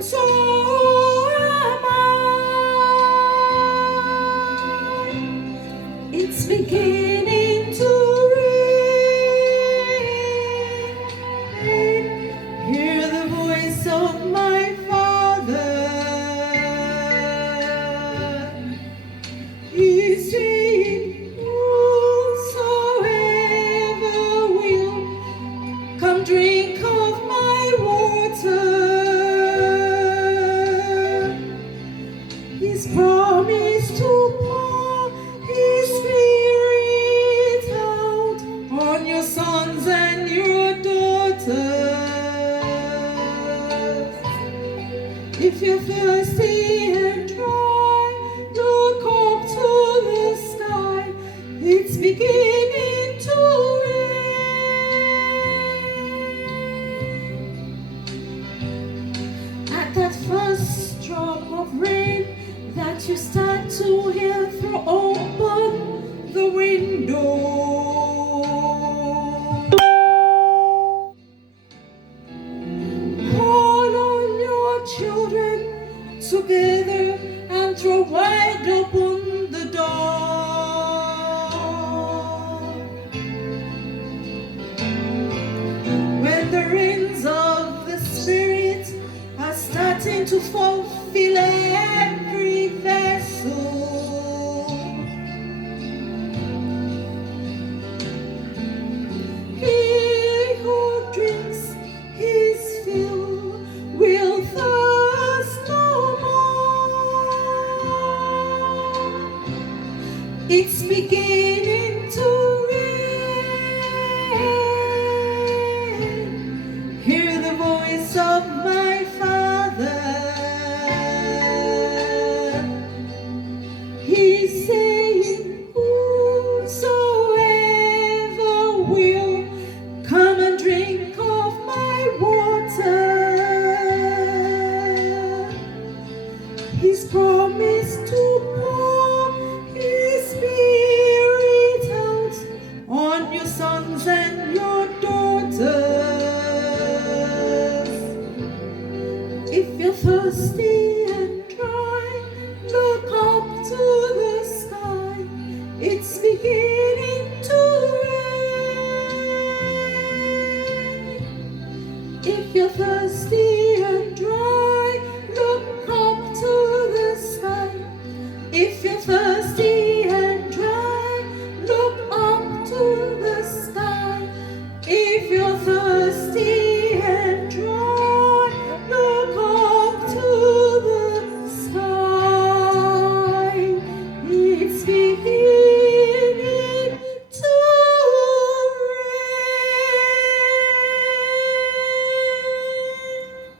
and so am I. It's beginning to rain. Hear the voice of my Father. He's saying, whosoever will come drink of my water. He's promised to pour His Spirit out on your sons and your daughters. If you're thirsty and dry, look up to the sky. It's beginning to rain. At that first drop of rain that you start to hear, throw open the window. Call on your children together and throw wide open the door. When the rains of the Spirit are starting to fall, fill every vessel. He who drinks his fill will thirst no more. It's beginning to rain. Hear the voice of my Father. He's saying, whosoever will come and drink of my water. He's promised to pour His Spirit out on your sons and your daughters. If you're thirsty